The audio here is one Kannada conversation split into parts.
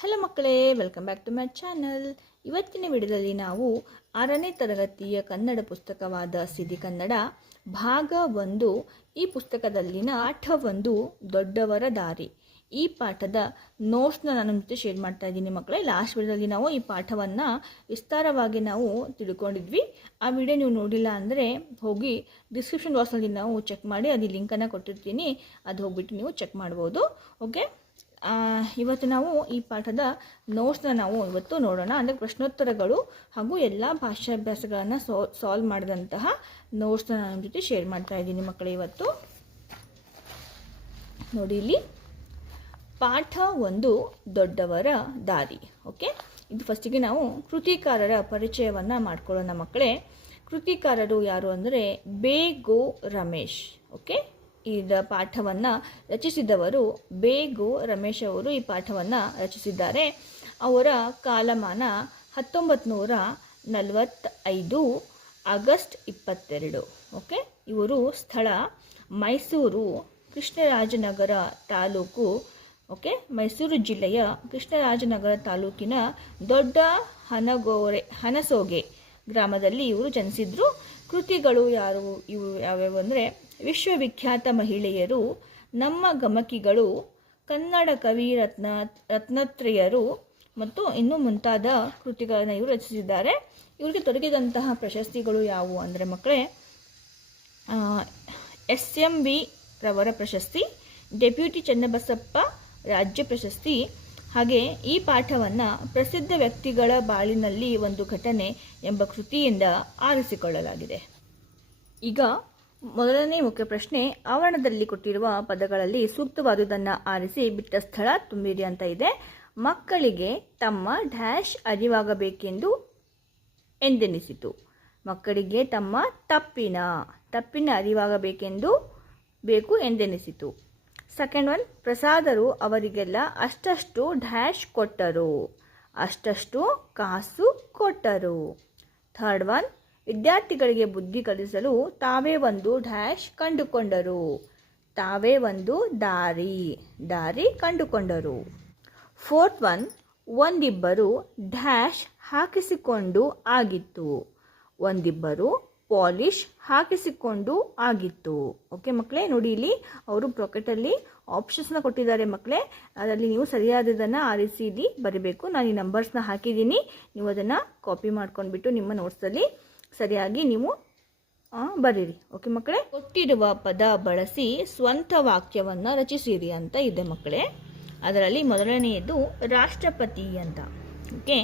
ಹಲೋ ಮಕ್ಕಳೇ, welcome back to my channel. ಇವತ್ತಿನ ವಿಡಿಯೋದಲ್ಲಿ ನಾವು 6ನೇ ತರಗತಿಯ ಕನ್ನಡ ಪುಸ್ತಕವಾದ ಸಿರಿಕನ್ನಡ ಭಾಗ 1 ಈ ಪುಸ್ತಕದಲ್ಲಿನ ಪಾಠ 1 ದೊಡ್ಡವರ ದಾರಿ. ಈ ಪಾಠದ ನೋಟ್ಸ್ನ ನಾನು ಜೊತೆ ಶೇರ್ ಮಾಡ್ತಾ ಇದ್ದೀನಿ ಮಕ್ಕಳೇ. ಲಾಸ್ಟ್ ವಿಡಿಯೋದಲ್ಲಿ ನಾವು ಈ ಪಾಠವನ್ನು ವಿಸ್ತಾರವಾಗಿ ನಾವು ತಿಳ್ಕೊಂಡಿದ್ವಿ. ಆ ವಿಡಿಯೋ ನೀವು ನೋಡಿಲ್ಲ ಅಂದರೆ ಹೋಗಿ ಡಿಸ್ಕ್ರಿಪ್ಷನ್ ಬಾಕ್ಸ್ನಲ್ಲಿ ನಾವು ಚೆಕ್ ಮಾಡಿ, ಅದು ಲಿಂಕನ್ನು ಕೊಟ್ಟಿರ್ತೀನಿ, ಅದು ಹೋಗ್ಬಿಟ್ಟು ನೀವು ಚೆಕ್ ಮಾಡ್ಬೋದು. ಓಕೆ, ಇವತ್ತು ನಾವು ಈ ಪಾಠದ ನೋಟ್ಸ್ನ ನಾವು ಇವತ್ತು ನೋಡೋಣ. ಅಂದರೆ ಪ್ರಶ್ನೋತ್ತರಗಳು ಹಾಗೂ ಎಲ್ಲ ಭಾಷಾಭ್ಯಾಸಗಳನ್ನು ಸಾಲ್ವ್ ಮಾಡಿದಂತಹ ನೋಟ್ಸ್ನ ನಾನು ನಿಮ್ಮ ಜೊತೆ ಶೇರ್ ಮಾಡ್ತಾ ಇದ್ದೀನಿ ಮಕ್ಕಳೇ. ಇವತ್ತು ನೋಡಿ, ಇಲ್ಲಿ ಪಾಠ 1 ದೊಡ್ಡವರ ದಾರಿ. ಓಕೆ, ಇದು ಫಸ್ಟಿಗೆ ನಾವು ಕೃತಿಕಾರರ ಪರಿಚಯವನ್ನು ಮಾಡ್ಕೊಳ್ಳೋಣ ಮಕ್ಕಳೇ. ಕೃತಿಕಾರರು ಯಾರು ಅಂದರೆ ಬೇಗೋ ರಮೇಶ್. ಓಕೆ, ಇದ ಪಾಠವನ್ನು ರಚಿಸಿದವರು ಬೇಗೋ ರಮೇಶ್ ಅವರು ಈ ಪಾಠವನ್ನು ರಚಿಸಿದ್ದಾರೆ. ಅವರ ಕಾಲಮಾನ 1945 ಆಗಸ್ಟ್ 22. ಓಕೆ, ಇವರು ಸ್ಥಳ ಮೈಸೂರು, ಕೃಷ್ಣರಾಜನಗರ ತಾಲೂಕು. ಓಕೆ, ಮೈಸೂರು ಜಿಲ್ಲೆಯ ಕೃಷ್ಣರಾಜನಗರ ತಾಲೂಕಿನ ದೊಡ್ಡ ಹನಸೋಗೆ ಗ್ರಾಮದಲ್ಲಿ ಇವರು ಜನಿಸಿದ್ರು. ಕೃತಿಗಳು ಇವು ಯಾವ್ಯಾವು ಅಂದರೆ ವಿಶ್ವವಿಖ್ಯಾತ ಮಹಿಳೆಯರು, ನಮ್ಮ ಗಮಕಿಗಳು, ಕನ್ನಡ ಕವಿ ರತ್ನತ್ರಯರು ಮತ್ತು ಇನ್ನೂ ಮುಂತಾದ ಕೃತಿಗಳನ್ನು ಇವರು ರಚಿಸಿದ್ದಾರೆ. ಇವರಿಗೆ ತೊಡಗಿದಂತಹ ಪ್ರಶಸ್ತಿಗಳು ಯಾವುವು ಅಂದರೆ ಮಕ್ಕಳೇ, SMV ರವರ ಪ್ರಶಸ್ತಿ, ಡೆಪ್ಯೂಟಿ ಚನ್ನಬಸಪ್ಪ ರಾಜ್ಯ ಪ್ರಶಸ್ತಿ. ಹಾಗೆ ಈ ಪಾಠವನ್ನು ಪ್ರಸಿದ್ಧ ವ್ಯಕ್ತಿಗಳ ಬಾಳಿನಲ್ಲಿ ಒಂದು ಘಟನೆ ಎಂಬ ಕೃತಿಯಿಂದ ಆರಿಸಿಕೊಳ್ಳಲಾಗಿದೆ. ಈಗ ಮೊದಲನೇ ಮುಖ್ಯ ಪ್ರಶ್ನೆ, ಆವರಣದಲ್ಲಿ ಕೊಟ್ಟಿರುವ ಪದಗಳಲ್ಲಿ ಸೂಕ್ತವಾದುದನ್ನು ಆರಿಸಿ ಬಿಟ್ಟ ಸ್ಥಳ ತುಂಬಿರಿ ಅಂತ ಇದೆ. ಮಕ್ಕಳಿಗೆ ತಮ್ಮ ಡ್ಯಾಶ್ ಅರಿವಾಗಬೇಕೆಂದು ಎಂದೆನಿಸಿತು. ಮಕ್ಕಳಿಗೆ ತಮ್ಮ ತಪ್ಪಿನ ಅರಿವಾಗಬೇಕೆಂದು ಎಂದೆನಿಸಿತು. ಸೆಕೆಂಡ್ ಒನ್, ಪ್ರಸಾದರು ಅವರಿಗೆಲ್ಲ ಅಷ್ಟಷ್ಟು ಡ್ಯಾಶ್ ಕೊಟ್ಟರು, ಅಷ್ಟಷ್ಟು ಕಾಸು ಕೊಟ್ಟರು. ಥರ್ಡ್ ಒನ್, ವಿದ್ಯಾರ್ಥಿಗಳಿಗೆ ಬುದ್ಧಿ ಕಲಿಸಲು ತಾವೇ ಒಂದು ಡ್ಯಾಶ್ ಕಂಡುಕೊಂಡರು, ತಾವೇ ಒಂದು ದಾರಿ ಕಂಡುಕೊಂಡರು. ಫೋರ್ತ್ ಒನ್, ಒಂದಿಬ್ಬರು ಡ್ಯಾಶ್ ಹಾಕಿಸಿಕೊಂಡು ಆಗಿತ್ತು, ಒಂದಿಬ್ಬರು ಪಾಲಿಶ್ ಹಾಕಿಸಿಕೊಂಡು ಆಗಿತ್ತು. ಓಕೆ ಮಕ್ಕಳೇ, ನೋಡಿ ಇಲ್ಲಿ ಅವರು ಬ್ರಾಕೆಟಲ್ಲಿ ಆಪ್ಷನ್ಸ್ನ ಕೊಟ್ಟಿದ್ದಾರೆ ಮಕ್ಕಳೇ. ಅದರಲ್ಲಿ ನೀವು ಸರಿಯಾದದನ್ನು ಆರಿಸಿ ಇಲ್ಲಿ ಬರೀಬೇಕು. ನಾನು ಈ ನಂಬರ್ಸ್ನ ಹಾಕಿದ್ದೀನಿ, ನೀವು ಅದನ್ನು ಕಾಪಿ ಮಾಡ್ಕೊಂಡ್ಬಿಟ್ಟು ನಿಮ್ಮ ನೋಟ್ಸಲ್ಲಿ ಸರಿಯಾಗಿ ನೀವು ಬರೀರಿ. ಓಕೆ ಮಕ್ಕಳೇ, ಕೊಟ್ಟಿರುವ ಪದ ಬಳಸಿ ಸ್ವಂತ ವಾಕ್ಯವನ್ನು ರಚಿಸಿರಿ ಅಂತ ಇದೆ ಮಕ್ಕಳೇ. ಅದರಲ್ಲಿ ಮೊದಲನೆಯದು ರಾಷ್ಟ್ರಪತಿ ಅಂತ. ಓಕೆ,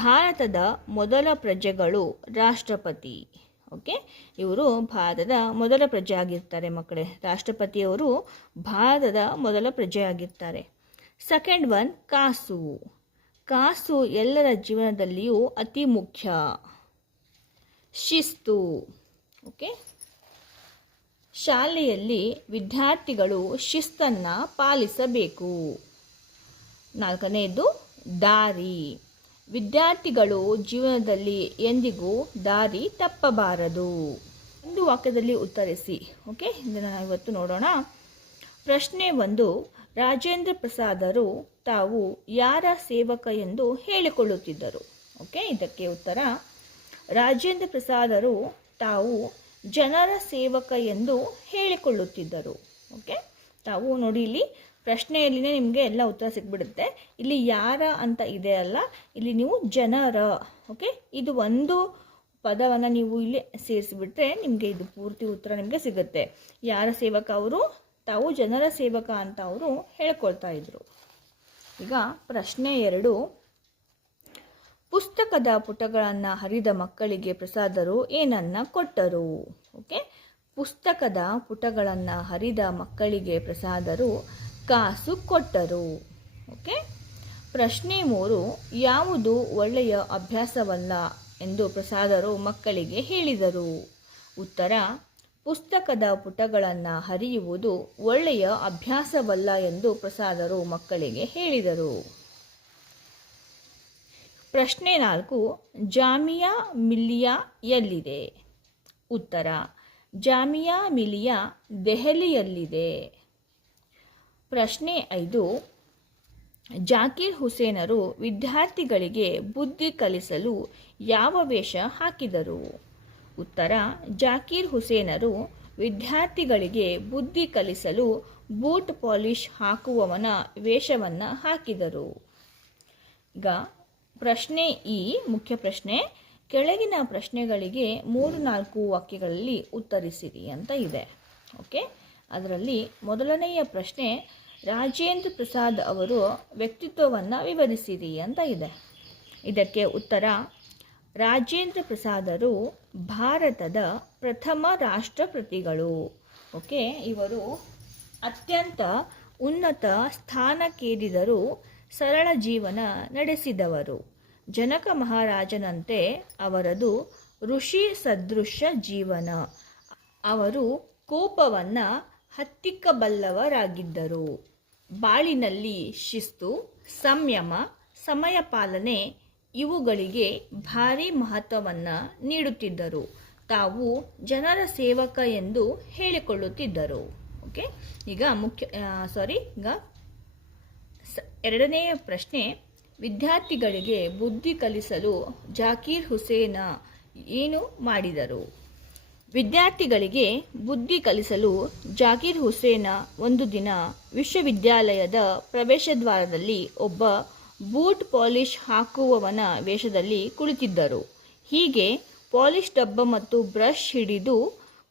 ಭಾರತದ ಮೊದಲ ಪ್ರಜೆಗಳು ರಾಷ್ಟ್ರಪತಿ. ಓಕೆ, ಇವರು ಭಾರತದ ಮೊದಲ ಪ್ರಜೆ ಆಗಿರ್ತಾರೆ ಮಕ್ಕಳೇ. ರಾಷ್ಟ್ರಪತಿಯವರು ಭಾರತದ ಮೊದಲ ಪ್ರಜೆ ಆಗಿರ್ತಾರೆ. ಸೆಕೆಂಡ್ ಒನ್, ಕಾಸು ಎಲ್ಲರ ಜೀವನದಲ್ಲಿಯೂ ಅತಿ ಮುಖ್ಯ. ಶಿಸ್ತು. ಓಕೆ, ಶಾಲೆಯಲ್ಲಿ ವಿದ್ಯಾರ್ಥಿಗಳು ಶಿಸ್ತನ್ನು ಪಾಲಿಸಬೇಕು. ನಾಲ್ಕನೆಯದು ದಾರಿ. ವಿದ್ಯಾರ್ಥಿಗಳು ಜೀವನದಲ್ಲಿ ಎಂದಿಗೂ ದಾರಿ ತಪ್ಪಬಾರದು. ಒಂದು ವಾಕ್ಯದಲ್ಲಿ ಉತ್ತರಿಸಿ. ಓಕೆ, ಇದನ್ನು ನಾವು ಇವತ್ತು ನೋಡೋಣ. ಪ್ರಶ್ನೆ 1, ರಾಜೇಂದ್ರ ಪ್ರಸಾದರು ತಾವು ಯಾರ ಸೇವಕ ಎಂದು ಹೇಳಿಕೊಳ್ಳುತ್ತಿದ್ದರು? ಓಕೆ, ಇದಕ್ಕೆ ಉತ್ತರ, ರಾಜೇಂದ್ರ ಪ್ರಸಾದರು ತಾವು ಜನರ ಸೇವಕ ಎಂದು ಹೇಳಿಕೊಳ್ಳುತ್ತಿದ್ದರು. ಓಕೆ, ತಾವು ನೋಡಿ ಇಲ್ಲಿ ಪ್ರಶ್ನೆಯಲ್ಲಿನೇ ನಿಮಗೆ ಎಲ್ಲ ಉತ್ತರ ಸಿಕ್ಬಿಡುತ್ತೆ. ಇಲ್ಲಿ ಯಾರ ಅಂತ ಇದೆ ಅಲ್ಲ, ಇಲ್ಲಿ ನೀವು ಜನರ. ಓಕೆ, ಇದು ಒಂದು ಪದವನ್ನು ನೀವು ಇಲ್ಲಿ ಸೇರಿಸಿಬಿಟ್ರೆ ನಿಮಗೆ ಇದು ಪೂರ್ತಿ ಉತ್ತರ ನಿಮಗೆ ಸಿಗುತ್ತೆ. ಯಾರ ಸೇವಕ ಅವರು? ತಾವು ಜನರ ಸೇವಕ ಅಂತ ಅವರು ಹೇಳ್ಕೊಳ್ತಾ ಇದ್ರು. ಈಗ ಪ್ರಶ್ನೆ 2, ಪುಸ್ತಕದ ಪುಟಗಳನ್ನು ಹರಿದ ಮಕ್ಕಳಿಗೆ ಪ್ರಸಾದರು ಏನನ್ನ ಕೊಟ್ಟರು? ಓಕೆ, ಪುಸ್ತಕದ ಪುಟಗಳನ್ನು ಹರಿದ ಮಕ್ಕಳಿಗೆ ಪ್ರಸಾದರು ಕಾಸು ಕೊಟ್ಟರು. ಓಕೆ, ಪ್ರಶ್ನೆ 3, ಯಾವುದು ಒಳ್ಳೆಯ ಅಭ್ಯಾಸವಲ್ಲ ಎಂದು ಪ್ರಸಾದರು ಮಕ್ಕಳಿಗೆ ಹೇಳಿದರು? ಉತ್ತರ, ಪುಸ್ತಕದ ಪುಟಗಳನ್ನು ಹರಿಯುವುದು ಒಳ್ಳೆಯ ಅಭ್ಯಾಸವಲ್ಲ ಎಂದು ಪ್ರಸಾದರು ಮಕ್ಕಳಿಗೆ ಹೇಳಿದರು. ಪ್ರಶ್ನೆ 4, ಜಾಮಿಯಾ ಮಿಲಿಯಾ ಎಲ್ಲಿದೆ? ಉತ್ತರ, ಜಾಮಿಯಾ ಮಿಲಿಯಾ ದೆಹಲಿಯಲ್ಲಿದೆ. ಪ್ರಶ್ನೆ 5, ಜಾಕೀರ್ ಹುಸೇನರು ವಿದ್ಯಾರ್ಥಿಗಳಿಗೆ ಬುದ್ಧಿ ಕಲಿಸಲು ಯಾವ ವೇಷ ಹಾಕಿದರು? ಉತ್ತರ: ಜಾಕೀರ್ ಹುಸೇನರು ವಿದ್ಯಾರ್ಥಿಗಳಿಗೆ ಬುದ್ಧಿ ಕಲಿಸಲು ಬೂಟ್ ಪಾಲಿಷ್ ಹಾಕುವವನ ವೇಷವನ್ನು ಹಾಕಿದರು. ಈಗ ಪ್ರಶ್ನೆ ಮುಖ್ಯ ಪ್ರಶ್ನೆ, ಕೆಳಗಿನ ಪ್ರಶ್ನೆಗಳಿಗೆ 3-4 ವಾಕ್ಯಗಳಲ್ಲಿ ಉತ್ತರಿಸಿರಿ ಅಂತ ಇದೆ. ಓಕೆ, ಅದರಲ್ಲಿ ಮೊದಲನೆಯ ಪ್ರಶ್ನೆ, ರಾಜೇಂದ್ರ ಪ್ರಸಾದ್ ಅವರು ವ್ಯಕ್ತಿತ್ವವನ್ನು ವಿವರಿಸಿರಿ ಅಂತ ಇದೆ. ಇದಕ್ಕೆ ಉತ್ತರ: ರಾಜೇಂದ್ರ ಪ್ರಸಾದರು ಭಾರತದ ಪ್ರಥಮ ರಾಷ್ಟ್ರಪತಿಗಳು. ಓಕೆ, ಇವರು ಅತ್ಯಂತ ಉನ್ನತ ಸ್ಥಾನಕ್ಕೇರಿದರೂ ಸರಳ ಜೀವನ ನಡೆಸಿದವರು. ಜನಕ ಮಹಾರಾಜನಂತೆ ಅವರದು ಋಷಿ ಸದೃಶ ಜೀವನ. ಅವರು ಕೋಪವನ್ನು ಹತ್ತಿಕ್ಕಬಲ್ಲವರಾಗಿದ್ದರು. ಬಾಳಿನಲ್ಲಿ ಶಿಸ್ತು, ಸಂಯಮ, ಸಮಯ ಪಾಲನೆ ಇವುಗಳಿಗೆ ಭಾರಿ ಮಹತ್ವವನ್ನು ನೀಡುತ್ತಿದ್ದರು. ತಾವು ಜನರ ಸೇವಕ ಎಂದು ಹೇಳಿಕೊಳ್ಳುತ್ತಿದ್ದರು. ಓಕೆ, ಈಗ ಎರಡನೆಯ ಪ್ರಶ್ನೆ, ವಿದ್ಯಾರ್ಥಿಗಳಿಗೆ ಬುದ್ಧಿ ಕಲಿಸಲು ಜಾಕೀರ್ ಹುಸೇನ ಏನು ಮಾಡಿದರು? ವಿದ್ಯಾರ್ಥಿಗಳಿಗೆ ಬುದ್ಧಿ ಕಲಿಸಲು ಜಾಕೀರ್ ಹುಸೇನ ಒಂದು ದಿನ ವಿಶ್ವವಿದ್ಯಾಲಯದ ಪ್ರವೇಶದ್ವಾರದಲ್ಲಿ ಒಬ್ಬ ಬೂಟ್ ಪಾಲಿಷ್ ಹಾಕುವವನ ವೇಷದಲ್ಲಿ ಕುಳಿತಿದ್ದರು. ಹೀಗೆ ಪಾಲಿಷ್ ಡಬ್ಬ ಮತ್ತು ಬ್ರಷ್ ಹಿಡಿದು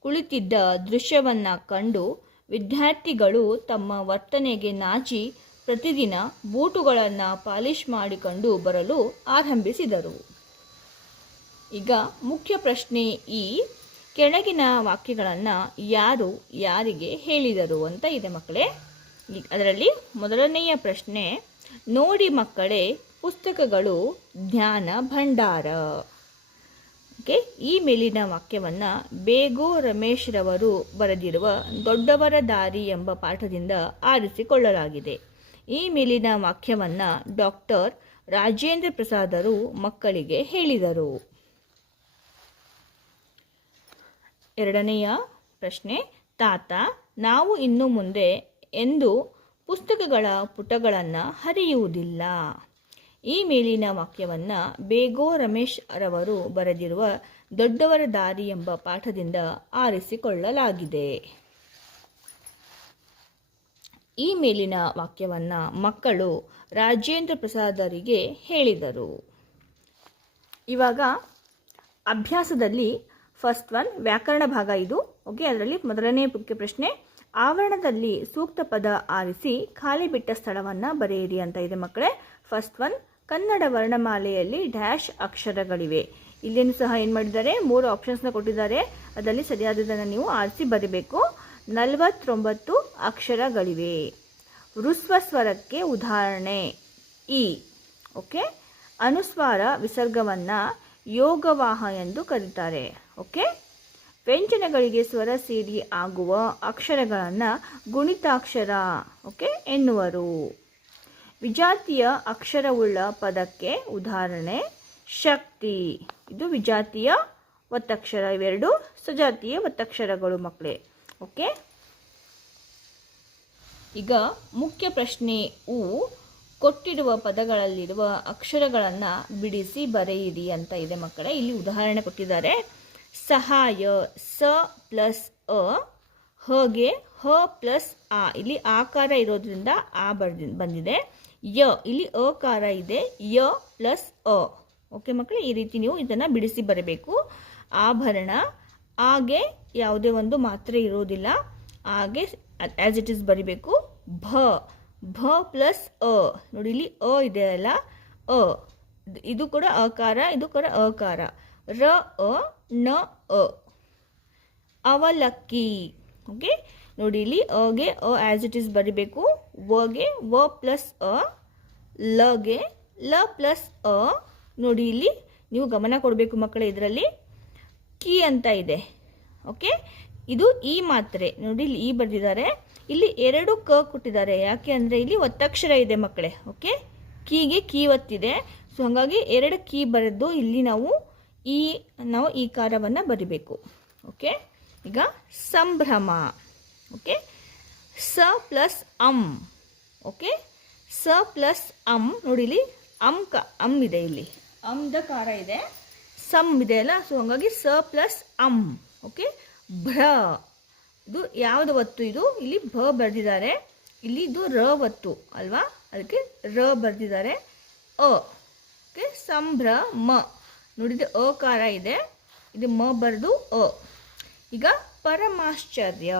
ಕುಳಿತಿದ್ದ ದೃಶ್ಯವನ್ನು ಕಂಡು ವಿದ್ಯಾರ್ಥಿಗಳು ತಮ್ಮ ವರ್ತನೆಗೆ ನಾಚಿ ಪ್ರತಿದಿನ ಬೂಟುಗಳನ್ನು ಪಾಲಿಷ್ ಮಾಡಿಕೊಂಡು ಬರಲು ಆರಂಭಿಸಿದರು. ಈಗ ಮುಖ್ಯ ಪ್ರಶ್ನೆ ಕೆಳಗಿನ ವಾಕ್ಯಗಳನ್ನು ಯಾರು ಯಾರಿಗೆ ಹೇಳಿದರು ಅಂತ ಇದೆ ಮಕ್ಕಳೇ. ಅದರಲ್ಲಿ ಮೊದಲನೆಯ ಪ್ರಶ್ನೆ, ನೋಡಿ ಮಕ್ಕಳೇ, ಪುಸ್ತಕಗಳು ಜ್ಞಾನ ಭಂಡಾರ. ಓಕೆ, ಈ ಮೇಲಿನ ವಾಕ್ಯವನ್ನು ಬೇಗೋ ರಮೇಶ್ ರವರು ಬರೆದಿರುವ ದೊಡ್ಡವರ ದಾರಿ ಎಂಬ ಪಾಠದಿಂದ ಆರಿಸಿಕೊಳ್ಳಲಾಗಿದೆ. ಈ ಮೇಲಿನ ವಾಕ್ಯವನ್ನು ಡಾಕ್ಟರ್ ರಾಜೇಂದ್ರ ಪ್ರಸಾದರು ಮಕ್ಕಳಿಗೆ ಹೇಳಿದರು. ಎರಡನೆಯ ಪ್ರಶ್ನೆ, ತಾತ, ನಾವು ಇನ್ನು ಮುಂದೆ ಎಂದು ಪುಸ್ತಕಗಳ ಪುಟಗಳನ್ನು ಹರಿಯುವುದಿಲ್ಲ. ಈ ಮೇಲಿನ ವಾಕ್ಯವನ್ನು ಬೇಗೋ ರಮೇಶ್ ರವರು ಬರೆದಿರುವ ದೊಡ್ಡವರ ದಾರಿ ಎಂಬ ಪಾಠದಿಂದ ಆರಿಸಿಕೊಳ್ಳಲಾಗಿದೆ. ಈ ಮೇಲಿನ ವಾಕ್ಯವನ್ನು ಮಕ್ಕಳು ರಾಜೇಂದ್ರ ಪ್ರಸಾದರಿಗೆ ಹೇಳಿದರು. ಇವಾಗ ಅಭ್ಯಾಸದಲ್ಲಿ ಫಸ್ಟ್ ಒನ್ ವ್ಯಾಕರಣ ಭಾಗ ಇದು. ಓಕೆ, ಅದರಲ್ಲಿ ಮೊದಲನೇ ಮುಖ್ಯ ಪ್ರಶ್ನೆ, ಆವರಣದಲ್ಲಿ ಸೂಕ್ತ ಪದ ಆರಿಸಿ ಖಾಲಿ ಬಿಟ್ಟ ಸ್ಥಳವನ್ನು ಬರೆಯಿರಿ ಅಂತ ಇದೆ ಮಕ್ಕಳೇ. ಫಸ್ಟ್ ಒನ್, ಕನ್ನಡ ವರ್ಣಮಾಲೆಯಲ್ಲಿ ಡ್ಯಾಶ್ ಅಕ್ಷರಗಳಿವೆ. ಇಲ್ಲೇನು ಸಹ ಏನು ಮಾಡಿದ್ದಾರೆ, 3 ಆಪ್ಷನ್ಸ್ನ ಕೊಟ್ಟಿದ್ದಾರೆ. ಅದರಲ್ಲಿ ಸರಿಯಾದದನ್ನು ನೀವು ಆರಿಸಿ ಬರೀಬೇಕು. 49 ಅಕ್ಷರಗಳಿವೆ. ಹೃಸ್ವ ಸ್ವರಕ್ಕೆ ಉದಾಹರಣೆ ಇ. ಓಕೆ, ಅನುಸ್ವಾರ ವಿಸರ್ಗವನ್ನು ಯೋಗವಾಹ ಎಂದು ಕರೀತಾರೆ. ಓಕೆ, ವ್ಯಂಜನಗಳಿಗೆ ಸ್ವರ ಸೇರಿ ಆಗುವ ಅಕ್ಷರಗಳನ್ನು ಗುಣಿತಾಕ್ಷರ ಎನ್ನುವರು. ವಿಜಾತಿಯ ಅಕ್ಷರವುಳ್ಳ ಪದಕ್ಕೆ ಉದಾಹರಣೆ ಶಕ್ತಿ. ಇದು ವಿಜಾತಿಯ ಒತ್ತಕ್ಷರ, ಇವೆರಡು ಸಜಾತಿಯ ಒತ್ತಕ್ಷರಗಳು ಮಕ್ಕಳೇ. ಓಕೆ, ಈಗ ಮುಖ್ಯ ಪ್ರಶ್ನೆ ಕೊಟ್ಟಿರುವ ಪದಗಳಲ್ಲಿರುವ ಅಕ್ಷರಗಳನ್ನು ಬಿಡಿಸಿ ಬರೆಯಿರಿ ಅಂತ ಇದೆ ಮಕ್ಕಳೇ. ಇಲ್ಲಿ ಉದಾಹರಣೆ ಕೊಟ್ಟಿದ್ದಾರೆ. ಸಹಾಯ, ಸ ಪ್ಲಸ್ ಅ, ಹಗೆ ಹ ಪ್ಲಸ್ ಆ. ಇಲ್ಲಿ ಆಕಾರ ಇರೋದ್ರಿಂದ ಆ ಬಂದಿದೆ. ಯ, ಇಲ್ಲಿ ಅಕಾರ ಇದೆ, ಯ ಪ್ಲಸ್ ಅ. ಓಕೆ ಮಕ್ಕಳೇ, ಈ ರೀತಿ ನೀವು ಇದನ್ನು ಬಿಡಿಸಿ ಬರಬೇಕು. ಆಭರಣ, ಆಗೆ ಯಾವುದೇ ಒಂದು ಮಾತ್ರೆ ಇರೋದಿಲ್ಲ, ಹಾಗೆ ಆ್ಯಸ್ ಇಟ್ ಈಸ್ ಬರಿಬೇಕು. ಭ ಪ್ಲಸ್ ಅ, ನೋಡಿ ಇಲ್ಲಿ ಅ ಇದೆ ಅಲ್ಲ, ಅ, ಇದು ಕೂಡ ಅಕಾರ, ಇದು ಕೂಡ ಅಕಾರ. ರ ಅ ನ ಅ. ಅವಲಕ್ಕಿ. ಓಕೆ, ನೋಡಿ ಇಲ್ಲಿ ಅಗೆ ಅ ಆ್ಯಸ್ ಇಟ್ ಈಸ್ ಬರಿಬೇಕು. ವಗೆ ವ ಪ್ಲಸ್ ಅ, ಲಗೆ ಲ ಪ್ಲಸ್ ಅ. ನೋಡಿ ಇಲ್ಲಿ ನೀವು ಗಮನ ಕೊಡಬೇಕು ಮಕ್ಕಳೇ, ಇದರಲ್ಲಿ ಕಿ ಅಂತ ಇದೆ. ಓಕೆ, ಇದು ಈ ಮಾತ್ರೆ, ನೋಡಿ ಇಲ್ಲಿ ಈ ಬರೆದಿದ್ದಾರೆ, ಇಲ್ಲಿ 2 ಕ ಕೊಟ್ಟಿದ್ದಾರೆ. ಯಾಕೆ ಅಂದರೆ ಇಲ್ಲಿ ಒತ್ತಕ್ಷರ ಇದೆ ಮಕ್ಕಳೇ. ಓಕೆ, ಕೀಗೆ ಕೀ ಒತ್ತಿದೆ, ಸೊ ಹಾಗಾಗಿ 2 ಕೀ ಬರೆದು ಇಲ್ಲಿ ನಾವು ಈ ಕಾರವನ್ನು ಬರಿಬೇಕು. ಓಕೆ, ಈಗ ಸಂಭ್ರಮ. ಓಕೆ, ಸ ಪ್ಲಸ್ ಅಂ. ಓಕೆ, ಸ ಪ್ಲಸ್ ನೋಡಿ ಇಲ್ಲಿ ಅಮ್ ಇದೆ, ಇಲ್ಲಿ ಕಾರ ಇದೆ, ಸಮ್ ಇದೆ ಅಲ್ಲ, ಸೊ ಹಾಗಾಗಿ ಸ ಪ್ಲಸ್ ಓಕೆ. ಭ್ರ ಇದು ಯಾವುದು ಒತ್ತು, ಇದು ಇಲ್ಲಿ ಭ ಬರೆದಿದ್ದಾರೆ, ಇಲ್ಲಿ ಇದು ರ ಒತ್ತು ಅಲ್ವಾ, ಅದಕ್ಕೆ ರ ಬರೆದಿದ್ದಾರೆ. ಓಕೆ. ಸಂಭ್ರಮ ನೋಡಿದ್ರೆ ಕಾರ ಇದೆ, ಇದು ಮ ಬರೆದು ಈಗ ಪರಮಾಶ್ಚರ್ಯ.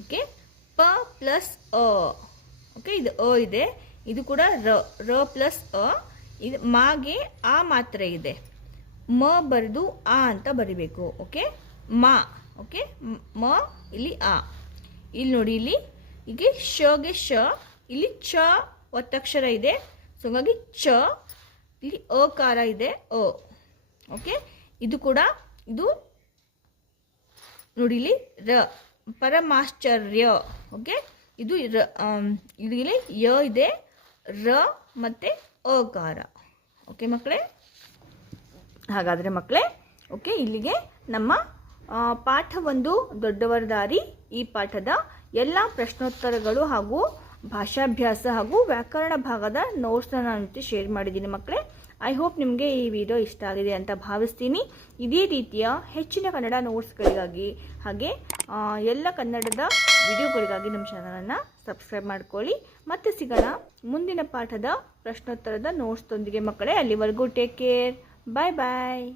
ಓಕೆ. ಪ ಪ್ಲಸ್ ಓಕೆ, ಇದು ಇದೆ, ಇದು ಕೂಡ ರ ಪ್ಲಸ್ ಇದು ಮಾಗೆ ಆ ಮಾತ್ರ ಇದೆ, ಮ ಬರೆದು ಅಂತ ಬರಿಬೇಕು. ಓಕೆ. ಮಾ. ಓಕೆ. ಮ ಇಲ್ಲಿ ಇಲ್ಲಿ ನೋಡಿ, ಇಲ್ಲಿ ಹೀಗೆ ಶಗೆ ಶ, ಇಲ್ಲಿ ಚ ಒತ್ತಕ್ಷರ ಇದೆ, ಸೊ ಹಾಗಾಗಿ ಚ, ಇಲ್ಲಿ ಕಾರ ಇದೆ ಓಕೆ. ಇದು ಕೂಡ ಇದು ನೋಡಿ ಇಲ್ಲಿ ಪರಮಾಶ್ಚರ್ಯ. ಓಕೆ. ಇದು ಇಲ್ಲಿ ಯ ಇದೆ, ರ ಮತ್ತು ಕಾರ. ಓಕೆ ಮಕ್ಕಳೇ, ಹಾಗಾದರೆ ಮಕ್ಕಳೇ, ಓಕೆ, ಇಲ್ಲಿಗೆ ನಮ್ಮ ಪಾಠ 1 ದೊಡ್ಡವರ ದಾರಿ, ಈ ಪಾಠದ ಎಲ್ಲ ಪ್ರಶ್ನೋತ್ತರಗಳು ಹಾಗೂ ಭಾಷಾಭ್ಯಾಸ ಹಾಗೂ ವ್ಯಾಕರಣ ಭಾಗದ ನೋಟ್ಸ್ನ ನಾನು ಶೇರ್ ಮಾಡಿದ್ದೀನಿ ಮಕ್ಕಳೇ. ಐ ಹೋಪ್ ನಿಮಗೆ ಈ ವಿಡಿಯೋ ಇಷ್ಟ ಆಗಿದೆ ಅಂತ ಭಾವಿಸ್ತೀನಿ. ಇದೇ ರೀತಿಯ ಹೆಚ್ಚಿನ ಕನ್ನಡ ನೋಟ್ಸ್ಗಳಿಗಾಗಿ ಹಾಗೆ ಎಲ್ಲ ಕನ್ನಡದ ವಿಡಿಯೋಗಳಿಗಾಗಿ ನಮ್ಮ ಚಾನಲನ್ನು ಸಬ್ಸ್ಕ್ರೈಬ್ ಮಾಡ್ಕೊಳ್ಳಿ. ಮತ್ತೆ ಸಿಗೋಣ ಮುಂದಿನ ಪಾಠದ ಪ್ರಶ್ನೋತ್ತರದ ನೋಟ್ಸ್ದೊಂದಿಗೆ ಮಕ್ಕಳೇ. ಅಲ್ಲಿವರೆಗೂ ಟೇಕ್ ಕೇರ್. ಬಾಯ್ ಬಾಯ್.